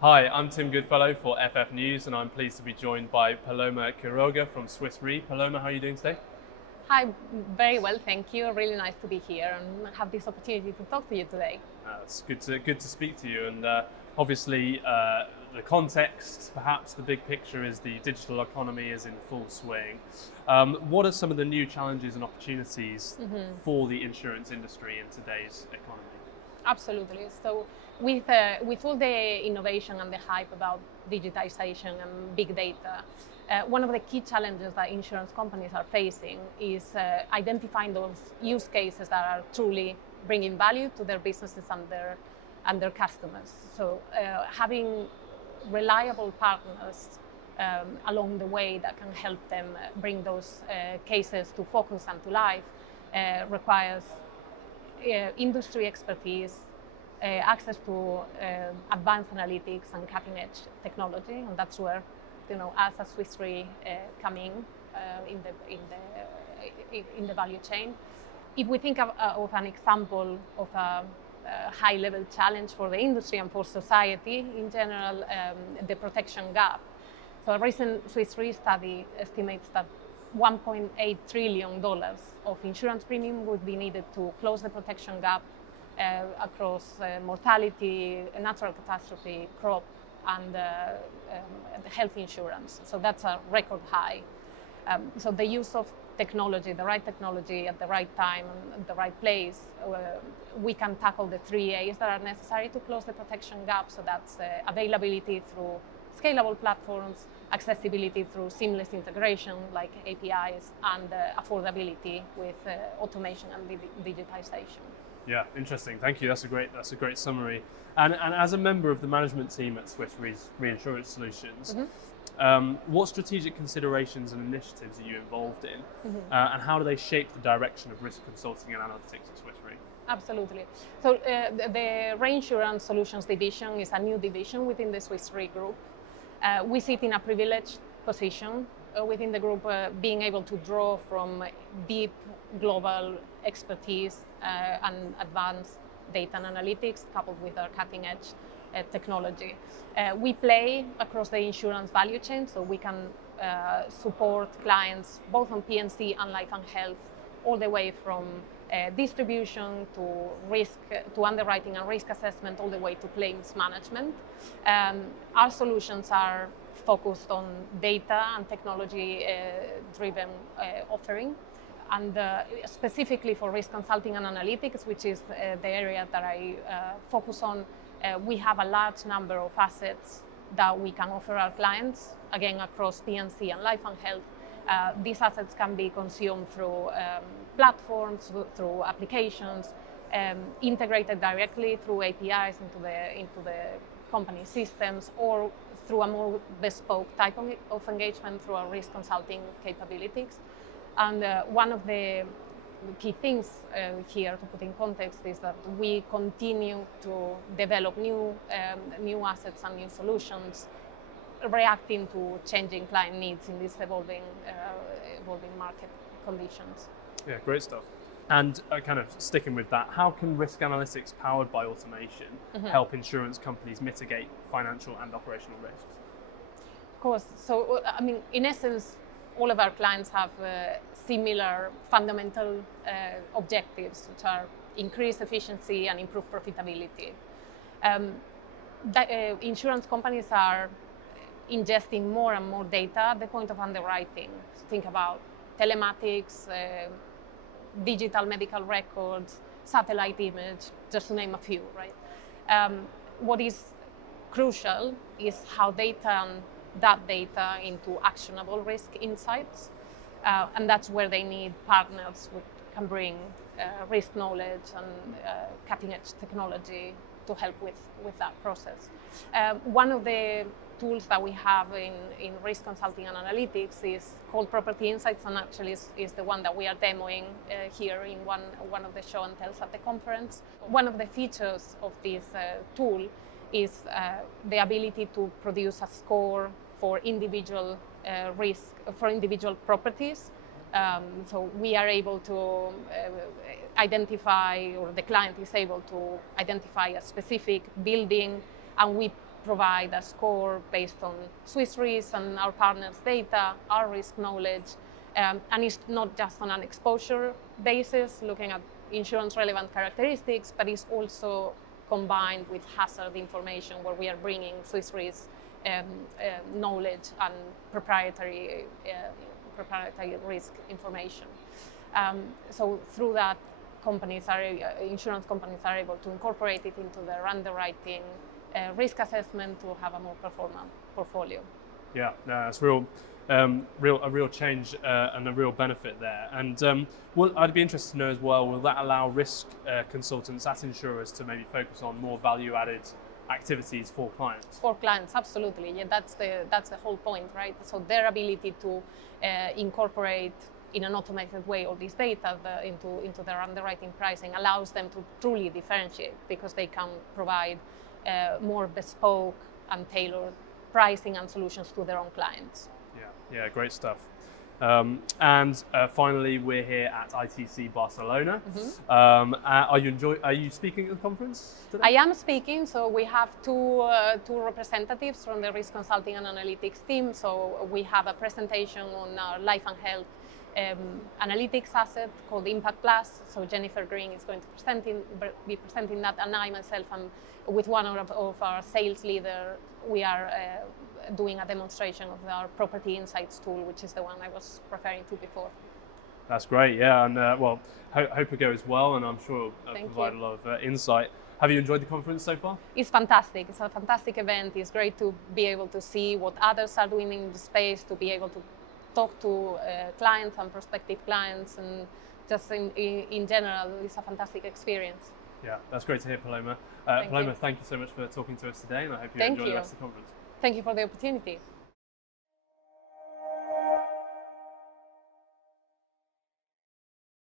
Hi, I'm Tim Goodfellow for FF News, and I'm pleased to be joined by Paloma Quiroga from Swiss Re. Paloma, how are you doing today? Hi, very well, thank you. Really nice to be here and have this opportunity to talk to you today. It's good to speak to you, and obviously the context, perhaps the big picture, is the digital economy is in full swing. What are some of the new challenges and opportunities for the insurance industry in today's economy? Absolutely. So, with all the innovation and the hype about digitization and big data, one of the key challenges that insurance companies are facing is identifying those use cases that are truly bringing value to their businesses and their customers. So, having reliable partners along the way that can help them bring those cases to focus and to life requires industry expertise, access to advanced analytics and cutting-edge technology, and that's where, us as Swiss Re come in the value chain. If we think of an example of a high-level challenge for the industry and for society in general, the protection gap. So a recent Swiss Re study estimates that $1.8 trillion of insurance premium would be needed to close the protection gap across mortality, natural catastrophe, crop, and health insurance. So that's a record high. So the use of technology, the right technology at the right time and the right place, we can tackle the 3 A's that are necessary to close the protection gap. So that's availability through scalable platforms, accessibility through seamless integration like APIs, and affordability with automation and digitization. Yeah, interesting. Thank you. That's a great summary. And as a member of the management team at Swiss Re's Reinsurance Solutions, what strategic considerations and initiatives are you involved in, and how do they shape the direction of risk consulting and analytics at Swiss Re? Absolutely. So the Reinsurance Solutions division is a new division within the Swiss Re group. We sit in a privileged position within the group, being able to draw from deep global expertise and advanced data and analytics coupled with our cutting edge technology. We play across the insurance value chain, so we can support clients both on P&C and life and health, all the way from distribution to risk, to underwriting and risk assessment, all the way to claims management. Our solutions are focused on data and technology driven offering, and specifically for risk consulting and analytics, which is the area that I focus on. We have a large number of assets that we can offer our clients, again across P&C and life and health. These assets can be consumed through platforms, through applications, integrated directly through APIs into the company systems, or through a more bespoke type of engagement through our risk consulting capabilities. And one of the key things here to put in context is that we continue to develop new assets and new solutions, reacting to changing client needs in these evolving market conditions. Yeah, great stuff. And kind of sticking with that, how can risk analytics powered by automation help insurance companies mitigate financial and operational risks? Of course. So, I mean, in essence, all of our clients have similar fundamental objectives, which are increase efficiency and improve profitability. Insurance companies are ingesting more and more data at the point of underwriting. So think about telematics, digital medical records, satellite image, just to name a few, right? What is crucial is how they turn that data into actionable risk insights. And that's where they need partners who can bring risk knowledge and cutting edge technology to help with that process. One of the tools that we have in risk consulting and analytics is called Property Insights, and actually is the one that we are demoing here in one of the show and tells at the conference. One of the features of this tool is the ability to produce a score for individual risk, for individual properties. So we are able to identify, or the client is able to identify a specific building, and we provide a score based on Swiss Re's and our partners' data, our risk knowledge, and it's not just on an exposure basis, looking at insurance relevant characteristics, but it's also combined with hazard information where we are bringing Swiss Re's knowledge and proprietary risk information. So through that, insurance companies are able to incorporate it into their underwriting risk assessment to have a more performant portfolio. Yeah, no, it's a real change and a real benefit there. And I'd be interested to know as well, will that allow risk consultants at insurers to maybe focus on more value-added activities for clients? For clients, absolutely. Yeah, that's the whole point, right? So their ability to incorporate in an automated way all this data into their underwriting pricing allows them to truly differentiate, because they can provide more bespoke and tailored pricing and solutions to their own clients. Yeah, great stuff. And finally, we're here at ITC Barcelona. Mm-hmm. Are you speaking at the conference today? I am speaking. So we have two representatives from the risk consulting and analytics team. So we have a presentation on our life and health analytics asset called Impact Plus. So Jennifer Green is going to be presenting that, and I myself am with one of our sales leader. We are doing a demonstration of our property insights tool, which is the one I was referring to before. That's great, yeah, and hope it goes well, and I'm sure it'll provide a lot of insight. Have you enjoyed the conference so far? It's fantastic. It's a fantastic event. It's great to be able to see what others are doing in the space, to be able to talk to clients and prospective clients, and just in general, it's a fantastic experience. Yeah, that's great to hear, Paloma. Thank you so much for talking to us today, and I hope you enjoy the rest of the conference. Thank you for the opportunity.